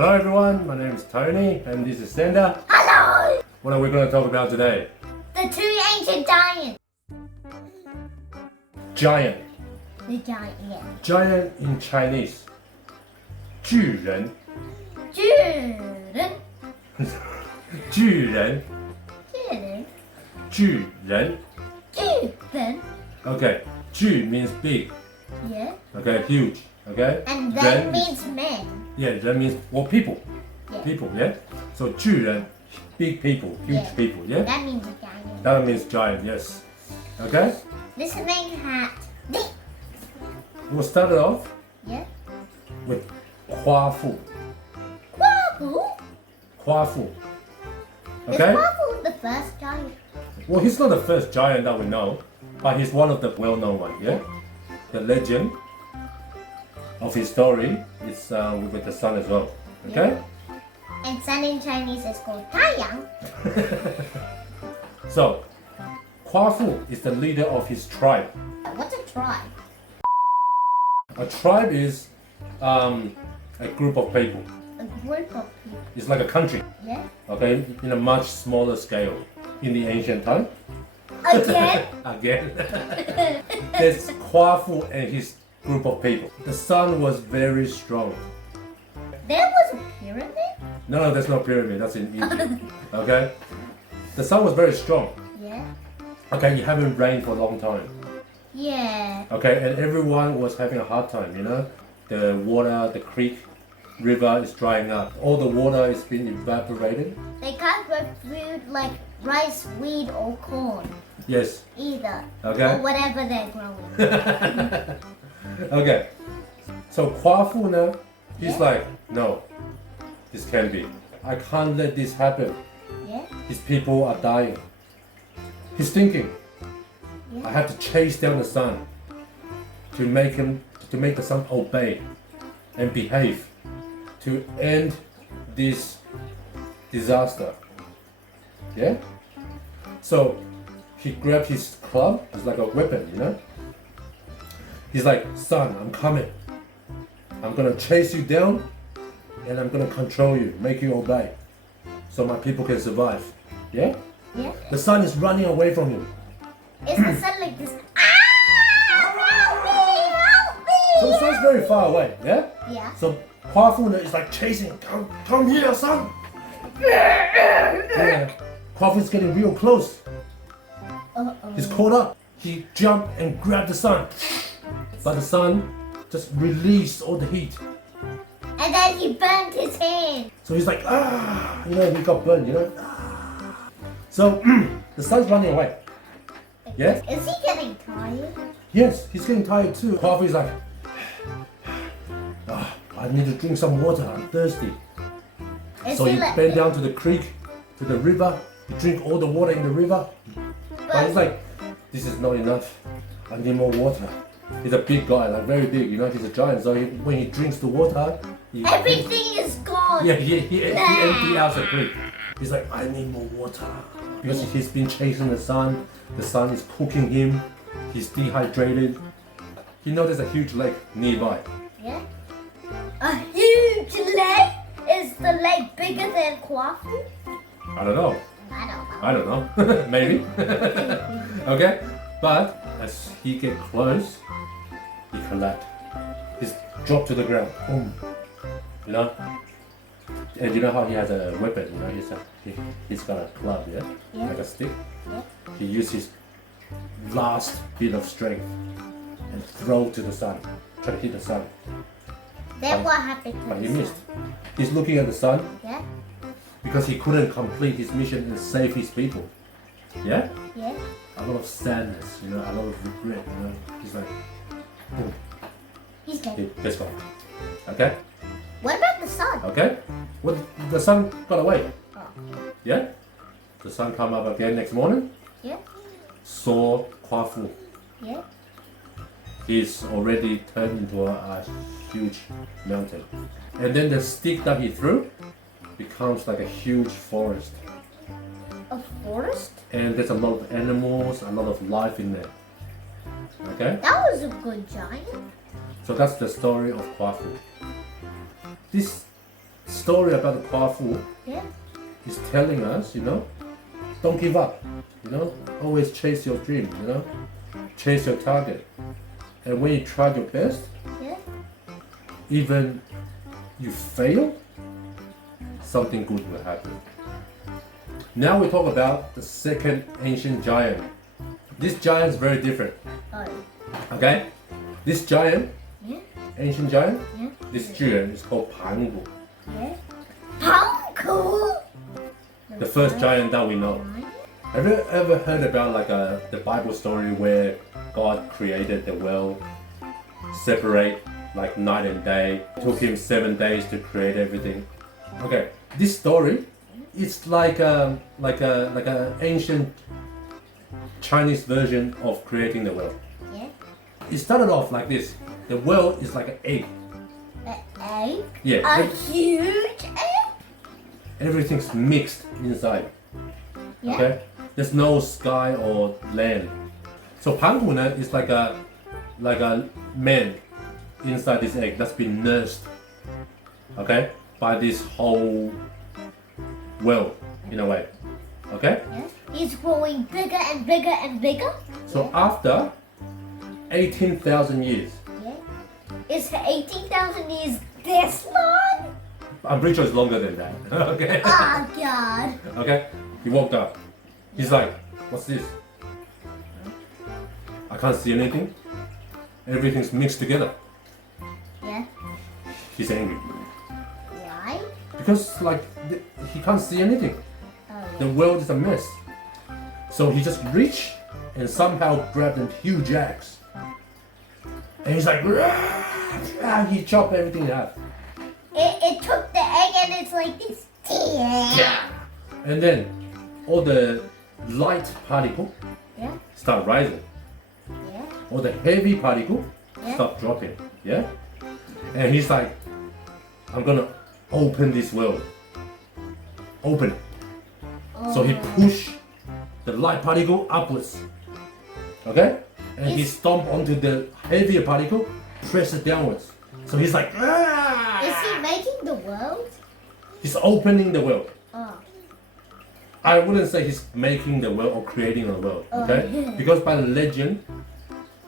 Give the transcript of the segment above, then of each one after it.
Hello everyone, my name is Tony and this is Senda. Hello! What are we going to talk about today? The two ancient giants. Giant. The giant, yeah. Giant in Chinese. 巨人.巨人. 巨人.巨人. 巨人.巨人. Okay, 巨 means big. Yeah. Okay, huge. Okay? And 人 then means men. Yeah, 人 means people. Yeah. People, yeah? So 巨人, big people, huge Yeah. people, yeah? That means a giant. That means giant, yes. Okay? This main hat. We'll start it off Yeah. with 夸父. Quafu? 夸父. Is Okay? Quafu the first giant? Well, he's not the first giant that we know, but he's one of the well-known ones, yeah? The legend of his story is with the sun as well, okay? And sun in Chinese is called 太阳. So, 夸父 is the leader of his tribe. What's a tribe? A tribe is a group of people. A group of people. It's like a country, Yeah. okay? In a much smaller scale in the ancient time. Again? Again. There's 夸父 and his group of people. The sun was very strong. There was a pyramid? No, there's no pyramid. That's in Egypt. Okay? The sun was very strong. Yeah. Okay, it haven't rained for a long time. Yeah. Okay, and everyone was having a hard time, you know? The water, the creek, river is drying up. All the water is being evaporated. They can't grow food like rice, wheat, or corn Yes. either. Okay. Or whatever they're growing. Okay. So 夸父 now, he's Yeah. like, no, this can't be. I can't let this happen. Yeah. His people are dying. He's thinking, Yeah. I have to chase down the sun to make the sun obey and behave to end this disaster. Yeah? So he grabbed his club, it's like a weapon, you know? He's like, son, I'm coming. I'm gonna chase you down and I'm gonna control you, make you obey so my people can survive. Yeah? Yeah. The sun is running away from him. Is the sun like this? Ah! Help me! Help me! So the sun's very far away, yeah? Yeah. So 夸父 is like chasing, come here, son. Yeah. 夸父 is getting real close. Uh-oh. He's caught up. He jumped and grabbed the sun. But the sun just released all the heat. And then he burnt his hand. So he's like, ah, you know, he got burned, you know. Ah. So the sun's running away. Yeah? Is he getting tired? Yes, he's getting tired too. Coffee is like, ah, I need to drink some water. I'm thirsty. Is So he he like, bent down to the creek, to the river. He drink all the water in the river. But he's like, this is not enough. I need more water. He's a big guy, like very big. You know, he's a giant. So when he drinks the water, everything is gone. Yeah, he emptied out the creek. He's like, I need more water. Because he's been chasing the sun is cooking him, he's dehydrated. He noticed a huge lake nearby. Yeah. A huge lake? Is the lake bigger than Quafu? I don't know. I don't know. I don't know. Maybe. Okay? But as he get close, he collapsed. He's dropped to the ground. Boom. You know? And you know how he has a weapon, you know, he's got a club, yeah? Yeah. Like a stick. Yeah. He used his last bit of strength and throw to the sun, try to hit the sun. Then what happened to But he the missed. sun? He's looking at the sun Yeah. because he couldn't complete his mission and save his people. Yeah? Yeah. A lot of sadness, you know, a lot of regret, you know. He's like, boom, He's dead. that's gone. Okay? What about the sun? Okay? Well, the sun got away. Oh. Yeah? The sun come up again next morning, Yeah. saw Kwafu. Yeah. He's already turned into a huge mountain. And then the stick that he threw becomes like a huge forest. A forest? And there's a lot of animals, a lot of life in there. Okay? That was a good giant. So that's the story of Kwafu. This story about the powerful Yeah. is telling us, don't give up, always chase your dream, chase your target. And when you try your best, Yeah. even you fail, something good will happen. Now we talk about the second ancient giant. This giant is very different. Oh. Okay? This giant, Yeah. ancient giant, Yeah. this 巨人 is called 盘古. Yeah. Cool. The first giant that we know. Have you ever heard about the Bible story where God created the world, separate like night and day, took him 7 days to create everything? Okay, this story, it's like a ancient Chinese version of creating the world. Yeah. It started off like this. The world is like an egg. An egg? Yeah. A huge egg? Everything's mixed inside. Yeah. Okay? There's no sky or land. So 盘古 is like a man inside this egg that's been nursed, okay, by this whole world in a way. Okay? Yeah. He's growing bigger and bigger and bigger. So after 18,000 years, Yeah. Is 18,000 years this long? I'm pretty sure it's longer than that. Okay? Oh God. Okay? He woke up. He's like, what's this? I can't see anything. Everything's mixed together. Yeah. He's angry. Why? Because he can't see anything. Oh, The world is a mess. So he just reached and somehow grabbed a huge axe. And he's like, "Rah!" He chopped everything in half. It took the egg and it's like this. Yeah. And then all the light particle Yeah. start rising. Yeah. All the heavy particle Yeah. start dropping. Yeah? And he's like, I'm gonna open this world. Open it. So he pushed the light particle upwards. Okay? And he stomped onto the heavier particle, pressed it downwards. So he's like, "Ah!" Is he making the world? He's opening the world. Oh. I wouldn't say he's making the world or creating the world. Okay? yeah. Because by the legend,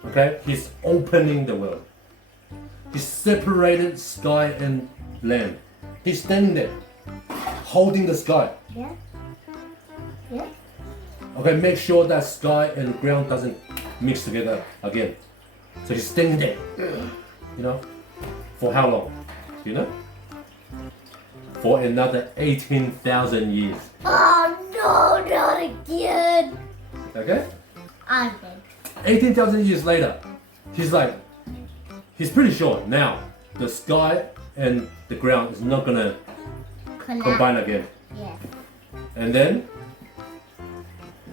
okay, he's opening the world. He separated sky and land. He's standing there, holding the sky. Yeah. Yeah. Okay, make sure that sky and ground doesn't mix together again. So he's standing there, for how long? Do you know? For another 18,000 years. Oh no, not again. Okay? I'm dead. 18,000 years later, he's pretty sure now the sky and the ground is not gonna combine again. Yeah. And then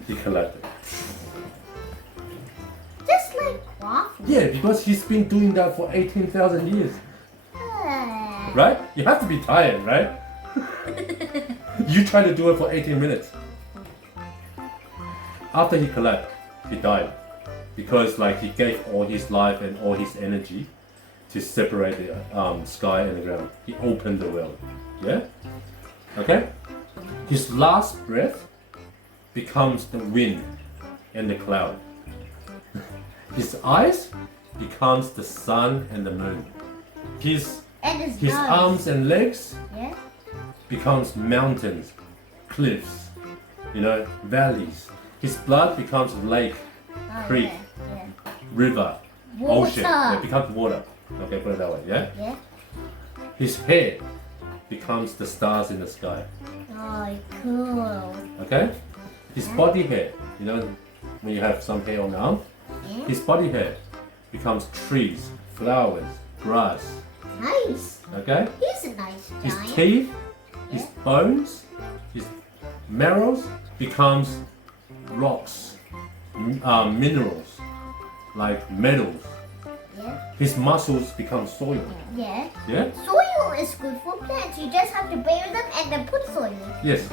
he collapsed. Just like waffle. Yeah, because he's been doing that for 18,000 years. Right? You have to be tired, right? You try to do it for 18 minutes. After he collapsed, he died. Because he gave all his life and all his energy to separate the sky and the ground. He opened the world. Yeah? Okay? His last breath becomes the wind and the cloud. His eyes becomes the sun and the moon. His nose. arms and legs Yeah. becomes mountains, cliffs, valleys. His blood becomes lake, Oh, creek, Yeah. river, Water. ocean. It becomes water. Okay, put it that way, yeah? Yeah. His hair becomes the stars in the sky. Oh, cool. Okay? His body hair, when you have some hair on the arm, Yeah. his body hair becomes trees, flowers, grass. Nice. Okay? He's a nice His giant. teeth, his bones, his marrows becomes rocks, minerals, like metals. Yeah. His muscles become soil. Yeah. Yeah? Soil is good for plants. You just have to bury them and then put soil. Yes.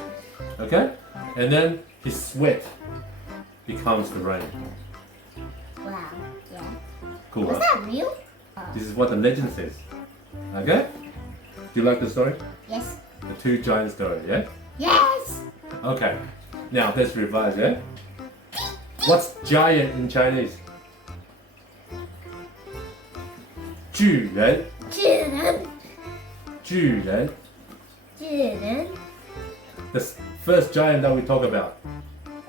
Okay? And then his sweat becomes the rain. Wow. Yeah. Cool, Was huh? that real? This is what the legend says. Okay? Do you like the story? Yes. The two giant story, yeah? Yes. Okay. Now let's revise, yeah? What's giant in Chinese? 巨人,巨人,巨人. 巨人. The first giant that we talk about.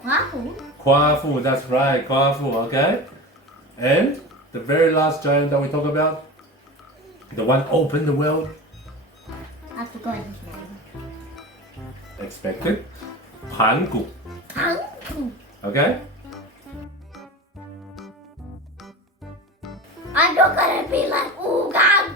夸父. 夸父, that's right, 夸父, okay? And the very last giant that we talk about? The one opened the world? I forgot his name. Expected? 盘古, 盘古. okay? I'm not gonna be like Ugan.